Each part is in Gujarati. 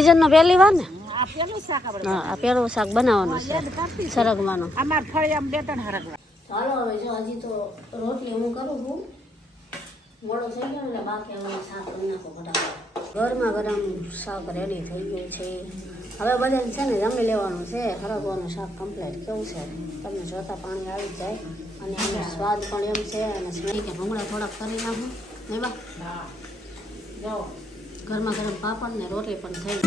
સીઝનનો પહેલી વાર ને આ પેલું શાક આપણે હા આ પેલું શાક બનાવવાનું છે સરગવાનું અમાર ફળિયામ બે ત્રણ હરગવા. ચાલો હવે જો હજી તો રોટલી હું કરું છું મોડો થઈ ગયો એટલે બાકી હવે શાક કરી નાખો ફટાફટ ગરમા ગરમ શાક રેડી થઈ ગયું છે હવે બધાને છે ને જમી લેવાનું છે હરગવાનું શાક કમ્પ્લીટ કેવું છે તમને જોતા પાણી આવી જાય અને આનો સ્વાદ પણ એમ છે અને સ્મેલ કે ભૂંગળા થોડાક કરી નાખું નહીં બા હા જો ગરમા ગરમ પાપડ ને રોટલી પણ થઈ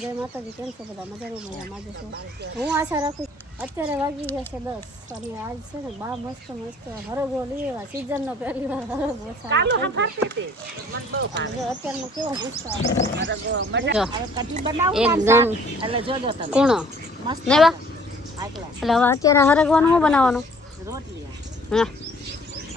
જય માતાજી કેમ છો બધા મજામાં છો હું આશા રાખું અત્યારે વાગી ગયા છે 10 અને આજ છે ને બા મસ્ત મસ્ત હરગો લેવા સીઝનનો પહેલી વાર હરગો કાલો હફાતી હતી મન બહુ ભાવે અત્યારનો કેવો મસ્ત હરગો મજા હવે કઢી બનાવું એકદમ એટલે જોજો તમે કૂણો મસ્ત નહીં બા આટલા એટલે હવે અત્યારે હરગવાનું શું બનાવવાનું રોટલી હા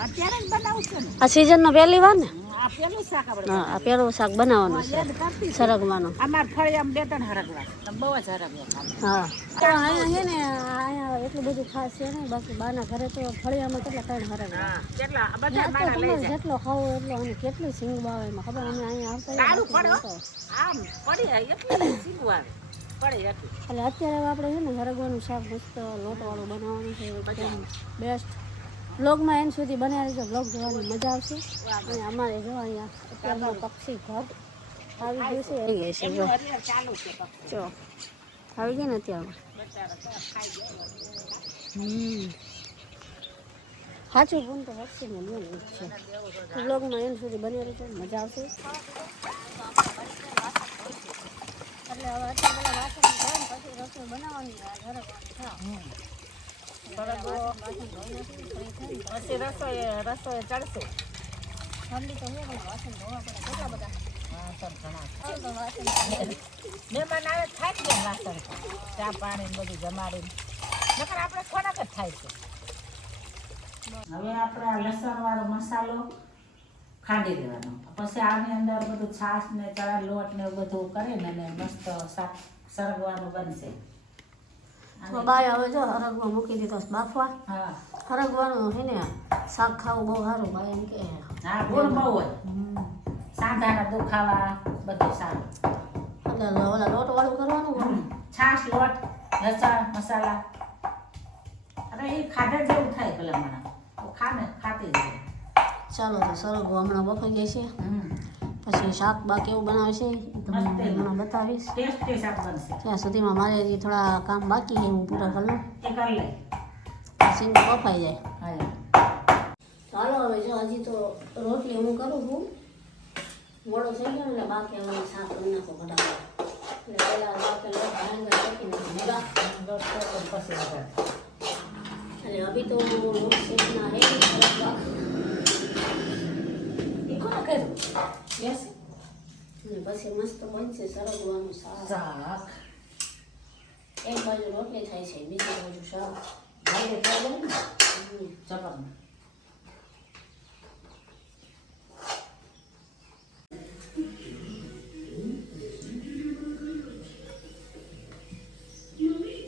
અત્યારે જ બનાવું છે ને આ સીઝનનો પહેલી વાર ને આ પેલું શાક આપણે હા આ પેલું શાક બનાવવાનું છે યાદ કરતી સરગવાનું અમાર ફળિયામ બે ત્રણ હરગવા તમે બહુ જ હરગવા ખાવા. હા અહીંયા છે ને અહીંયા એટલું બધું ખાસ છે ને બાકી બાના ઘરે તો ફળિયામાં કેટલા ત્રણ હરગવા હા કેટલા બધા માણા લઈ તમારે જાય જેટલો ખાવો એટલો અને કેટલી સિંગ આવે એમાં ખબર અમે અહીંયા આવતા કાળું રહ્યા પડો આમ પડી એટલે સીવું આવે પડી હતી એટલે અત્યારે આપણે છે ને હરગવાનું શાક મસ્ત લોટવાળું બનાવવાનું છે એકદમ બેસ્ટ બ્લોગમાં એન્ડ સુધી બન્યા રહેજો બ્લોગ જોવાની મજા આવશે અને અમારે જો અહીંયા અત્યારમાં પક્ષી ઘર આવી ગયું છે આવી ગઈ છે જો હરિયર ચાલુ છે જો આવી ગઈ ને અત્યારમાં સાચું ફોન તો પક્ષીને લ્યો ને છે બ્લોગમાં એન્ડ સુધી બન્યા રહેજો મજા આવશે એટલે હવે અત્યારે પેલા વાસણ ધોઈને પછી રસોઈ બનાવવાની પછી રસોઈ ચડશે ઠંડી તો છે પણ વાસણ ધોવા પડે કેટલા બધા મહેમાન આવે થાય જ ને વાસણ ચા પાણી ને બધું જમાડીને નકર આપણે ખોરાક જ થાય છે. હવે આપણે આ લસણ વાળો મસાલો ખાંડી દેવાનો પછી આની અંદર બધું છાશ ને ચણા લોટ ને બધું કરીને અને મસ્ત શાક સરગવાનું બનશે. બાય હવે જો હરગવા મૂકી દીધો બાફવા હા હરગવાનું છે ને શાક ખાવું બહુ સારું ભાઈ એમ કે હા ગુણ બહુ હોય સાંધાના દુખાવા બધું સારું એટલે ઓલા લોટ વાળું કરવાનું છાશ લોટ લસણ મસાલા અરે એ ખાધા જેવું થાય ભલે મને ખાતી જાય. ચાલો તો સરગવો હમણાં બફાઈ જાય છે પછી શાક બા કેવું બનાવે છે તમને હમણાં બતાવીશ ટેસ્ટી શાક બનશે ત્યાં સુધીમાં મારે હજી થોડા કામ બાકી છે હું પૂરા કરી લઉં એ કરી લે સિંગ બફાઈ જાય હા ચાલો હવે જો હજી તો રોટલી હું કરું છું મોડો થઈ ગયો એટલે બાકી હવે શાક કરી નાખો ફટાફટ એટલે પહેલાં બાકી લોટ ભાંગા રાખી નાખી પછી વઘાર. એટલે અભી તો લોટ શેકના હે એ કોને કર્યું યસ અને પછી મસ્ત બનશે સરગવાનું શાક શાક એક બાજુ રોટલી થાય છે બીજી બાજુ શાક ભાઈ થઈ જાય ને ચપરમાં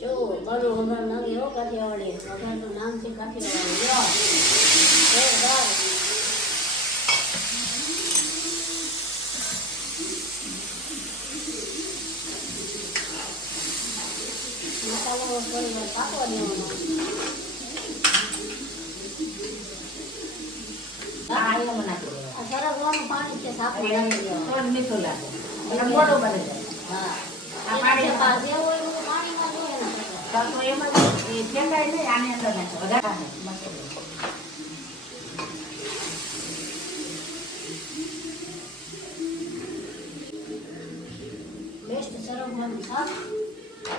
જો ગળું વઘાર નાખી હો કાઠિયાવાડી વઘારનું નામ છે કાઠિયાવાડી જો જોરદાર મસાલો થોડી વાર પાકવા દેવાનો હા એમાં નાખી દેવાનું. આ સરગવાનું પાણી છે શાકમાં નાખી દેવાનું થોડું મીઠું લાગે એટલે મોડું બની જાય. હા આ પાણી જે હોય એવું પાણીમાં જોઈએ ને તો એમાં એ ફેંકાય નહીં આની અંદર નાખો વધારે મસાલો બેસ્ટ સરગવાનું શાક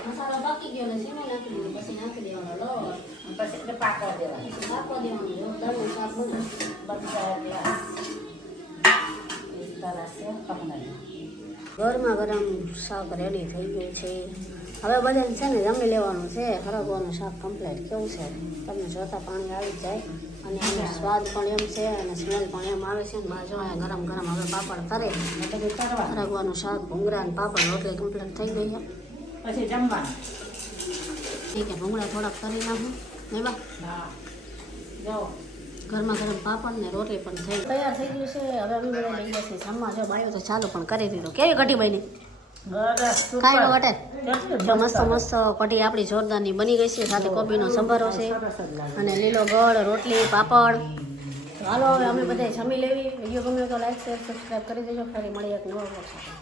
મસાલો પાકી ગયો એટલે સીમે નાખી દીધું પછી નાખી દેવાનો લોટ પછી એટલે પાકવા દેવાનું પછી પાકવા દેવાનું જોરદારનું શાક બને બધા ગ્લાસ इस तरह से पकना ગરમા ગરમ શાક રેડી થઈ ગયું છે હવે બધાને છે ને જમી લેવાનું છે હરગવાનું શાક કમ્પ્લીટ કેવું છે તમને જોતા પાણી આવી જાય અને એનો સ્વાદ પણ એમ છે અને સ્મેલ પણ એમ આવે છે ને બાજુ અહીંયા ગરમ ગરમ હવે પાપડ કરે બધું કરવા હરગવાનું શાક ભૂંગળા અને પાપડ રોટલી કમ્પ્લીટ થઈ ગઈ છે પછી જમવાનું ઠીક છે ભૂંગળા થોડાક કરી નાખું નહીં બા હા જો ગરમા ગરમ પાપડ ને રોટલી પણ થઈ તૈયાર થઈ ગયું છે. હવે અમે બધા લઈ ગયા છીએ જમવા. જો બાયો તો ચાલુ પણ કરી દીધો. કેવી કઢી બની? ખાઈ લો વટે. જો મસ્ત મસ્ત કઢી આપણી જોરદારની બની ગઈ છે. સાથે કોબીનો સંભારો છે અને લીલો ગળ, રોટલી, પાપડ. તો હાલો હવે અમે બધા જમી લેવી. વિડીયો ગમ્યો તો લાઈક શેર સબસ્ક્રાઈબ કરી દેજો. ફરી મળીએ એક નવા બ્લોગ સાથે.